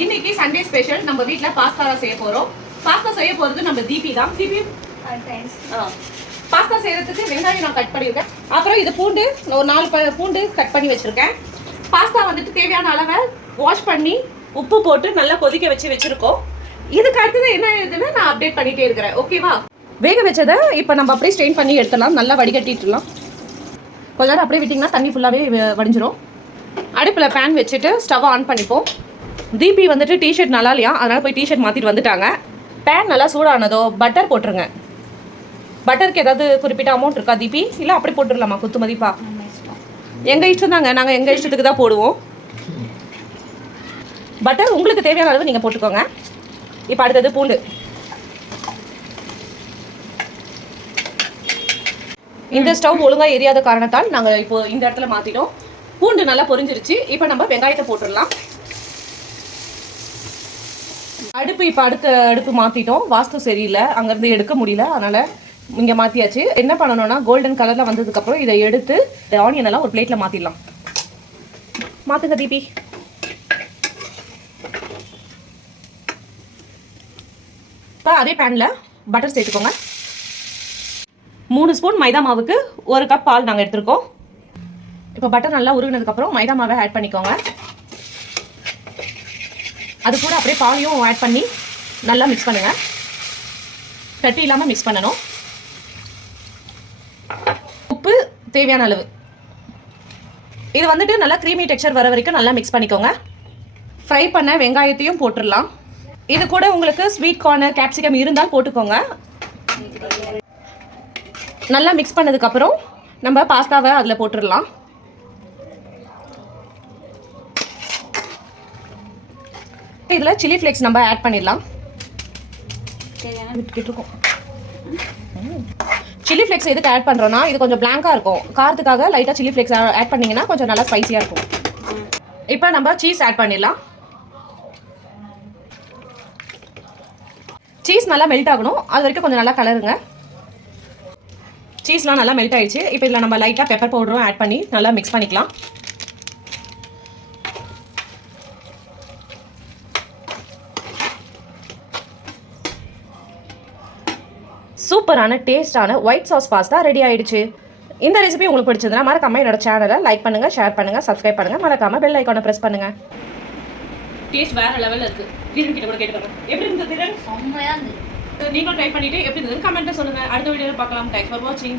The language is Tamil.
இன்னைக்கு சண்டே ஸ்பெஷல் நம்ம வீட்ல பாஸ்தா செய்ய போறோம். பாஸ்தா செய்ய போறது நம்ம தீபி தான். தீபி பாஸ்தா செய்யறதுக்கு வெங்காயம் நான் கட் பண்ணியிருக்கேன். அப்புறம் இது பூண்டு ஒரு 4 பூண்டு கட் பண்ணி வச்சிருக்கேன். பாஸ்தா வந்துட்டு தேவையான அளவை வாஷ் பண்ணி உப்பு போட்டு நல்லா கொதிக்க வச்சிருக்கோம். இதுக்கு அடுத்தது என்ன ஆகுதுன்னு நான் அப்டேட் பண்ணிட்டே இருக்கிறேன். ஓகேவா? வேக வச்சதை இப்போ நம்ம அப்படியே ஸ்ட்ரெயின் பண்ணி எடுத்துடலாம். நல்லா வடிகட்டிட்டுலாம். கொஞ்ச நேரம் அப்படியே விட்டிங்கன்னா தண்ணி ஃபுல்லாகவே வடிஞ்சிரும். அடுப்பில் பேன் வச்சுட்டு ஸ்டவ் ஆன் பண்ணிப்போம். தீபி வந்துட்டு டிஷர்ட் நல்லா இல்லையா, அதனால் போய் டிஷர்ட் மாற்றிட்டு வந்துட்டாங்க. பேன் நல்லா சூடானதோ பட்டர் போட்டுருங்க. பட்டருக்கு ஏதாவது குறிப்பிட்ட அமௌண்ட் இருக்கா தீபி? இல்லை அப்படி போட்டுடலாமா குத்து மதிப்பா? எங்கள் இஷ்டம் தாங்க, நாங்கள் எங்கள் இஷ்டத்துக்கு தான் போடுவோம். பட்டர் உங்களுக்கு தேவையான அளவு நீங்கள் போட்டுக்கோங்க. இப்போ அடுத்தது பூண்டு. இந்த ஸ்டவ் ஒழுங்காக எரியாத காரணத்தால் நாங்கள் இப்போ இந்த இடத்துல மாற்றிட்டோம். பூண்டு நல்லா பொரிஞ்சிருச்சு. இப்போ நம்ம வெங்காயத்தை போட்டுடலாம். அடுப்பு இப்போ அடுப்பு மாற்றிட்டோம். வாஸ்து சரியில்லை, அங்கேருந்து எடுக்க முடியல, அதனால் இங்கே மாற்றியாச்சு. என்ன பண்ணணும்னா கோல்டன் கலரில் வந்ததுக்கப்புறம் இதை எடுத்து ஆனியன் எல்லாம் ஒரு பிளேட்டில் மாற்றிடலாம். மாற்றுங்க தீபி. இப்போ அதே பேனில் பட்டர் சேர்த்துக்கோங்க. 3 ஸ்பூன் மைதா மாவுக்கு 1 கப் பால் நாங்கள் எடுத்துருக்கோம். இப்போ பட்டர் நல்லா உருகினதுக்கப்புறம் மைதா மாவை ஆட் பண்ணிக்கோங்க. அது கூட அப்படியே பாலையும் ஆட் பண்ணி நல்லா மிக்ஸ் பண்ணுங்கள். கட்டி இல்லாமல் மிக்ஸ் பண்ணணும். உப்பு தேவையான அளவு. இது வந்துட்டு நல்லா க்ரீமி டெக்ஸ்சர் வர வரைக்கும் நல்லா மிக்ஸ் பண்ணிக்கோங்க. ஃப்ரை பண்ண வெங்காயத்தையும் போட்டுடலாம். இது கூட உங்களுக்கு ஸ்வீட் கார்னு கேப்சிகம் இருந்தால் போட்டுக்கோங்க. நல்லா மிக்ஸ் பண்ணதுக்கப்புறம் நம்ம பாஸ்தாவை அதில் போட்டுடலாம். இதில் சில்லி ஃப்ளேக்ஸ் நம்ம ஆட் பண்ணிடலாம். சில்லி ஃப்ளேக்ஸ் எதுக்கு ஆட் பண்ணுறோன்னா இது கொஞ்சம் பிளாங்காக இருக்கும். காரத்துக்காக லைட்டாக சில்லி ஃப்ளேக்ஸ் ஆட் பண்ணிங்கன்னா கொஞ்சம் நல்லா ஸ்பைசியாக இருக்கும். இப்போ நம்ம சீஸ் ஆட் பண்ணிடலாம். சீஸ் நல்லா மெல்ட் ஆகணும், அது வரைக்கும் கொஞ்சம் நல்லா கலருங்க. சீஸ்லாம் நல்லா மெல்ட் ஆகிடுச்சு. இப்போ இதில் நம்ம லைட்டாக பெப்பர் பவுடரும் ஆட் பண்ணி நல்லா மிக்ஸ் பண்ணிக்கலாம். சூப்பரான டேஸ்டான ஒயிட் சாஸ் பாஸ்தா ரெடி ஆகிடுச்சு. இந்த ரெசிபி உங்களுக்கு பிடிச்சதுன்னா மறக்காம என்னோட சேனலை லைக் பண்ணுங்கள், ஷேர் பண்ணுங்கள், சப்ஸ்கிரைப் பண்ணுங்கள். மறக்காமல் பெல் ஐக்கானை ப்ரெஸ் பண்ணுங்கள். டேஸ்ட் வேறு லெவலில் இருக்குது. தீரன் கிட்ட கூட கேட்டு பாருங்க எப்படி இருந்தது. தீரன் செம்மையாக இருந்தது. நீங்களும் ட்ரை பண்ணிவிட்டு எப்படி இருந்தது கமெண்ட்டில் சொல்லுங்கள். அடுத்த வீடியோவில் பார்க்கலாம். தேங்க்ஸ் ஃபார் வாட்சிங்.